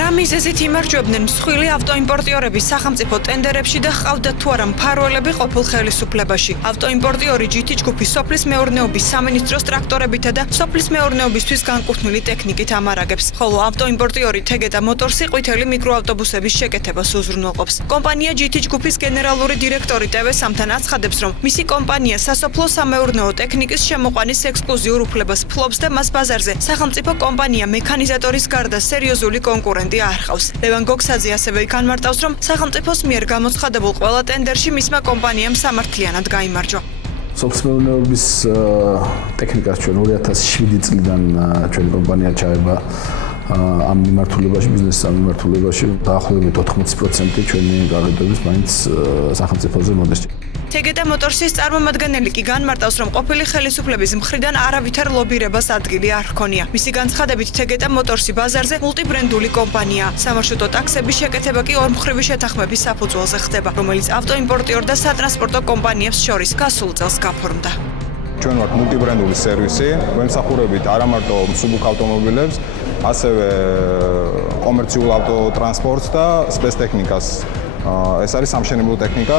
რა მიზეზით იმარჯვებდნენ მსხვილი ავტოიმპორტიორების სახელმწიფო ტენდერებში და ჰყავდათ თუ არა მფარველები ყოფილ ხელისუფლებაში. ავტოიმპორტიორი GT ჯგუფი სოფლის მეურნეობის სამინისტროს ტრაქტორებითა და სოფლის მეურნეობისთვის განკუთვნილი ტექნიკით ამარაგებს. ხოლო ავტოიმპორტიორი თეგეტა მოტორსი ყვითელი მიკროავტობუსების შეკეთებას უზრუნველყოფს. კომპანია GT ჯგუფის გენერალური დირექტორი ტევე სამთან აცხადებს, რომ მისი კომპანია სასოფლო სამეურნეო ტექნიკის შემოყვანის ექსკლუზიურ უფლებას ფლობს და მას ბაზარზე სახელმწიფო კომპანია მექანიზატორის გარდა სერიოზული კონკურენტი არ ჰყავს. ლევან გოგსაძე ასევე განმარტავს, რომ სახელმწიფოს მიერ გამოცხადებულ ყველა ტენდერში მისმა კომპანიამ სამართლიანად გაიმარჯვა. სოფლის მეურნეობის ტექნიკას ჩვენ 2007 წლიდან ჩვენი კომპანია ჩაება ამ მიმართულებაში, ბიზნესის ამ მიმართულებაში დაახლოებით 80% ჩვენი გაყიდვების მაინც სახელმწიფოზე მოდის. თეგეტა მოტორსის წარმომადგენელი კი განმარტავს, რომ ყოფილი ხელისუფლების მხრიდან არავითარ ლობირებას ადგილი არ ჰქონია. მისი განცხადებით, თეგეტა მოტორსი ბაზარზე მულტიბრენდული კომპანიაა. სამარშრუტო ტაქსების შეკეთება კი ორმხრივი შეთანხმების საფუძველზე ხდება, რომელიც ავტოიმპორტიორ და სატრანსპორტო კომპანიებს შორის გასულ წელს გაფორმდა. ჩვენ ვართ მულტიბრენდული სერვისი, ვემსახურებით არა მარტო მსუბუქ ავტომობილებს, ასევე კომერციულ ავტოტრანსპორტს და სპეცტექნიკას. ეს არის სამშენებლო ტექნიკა.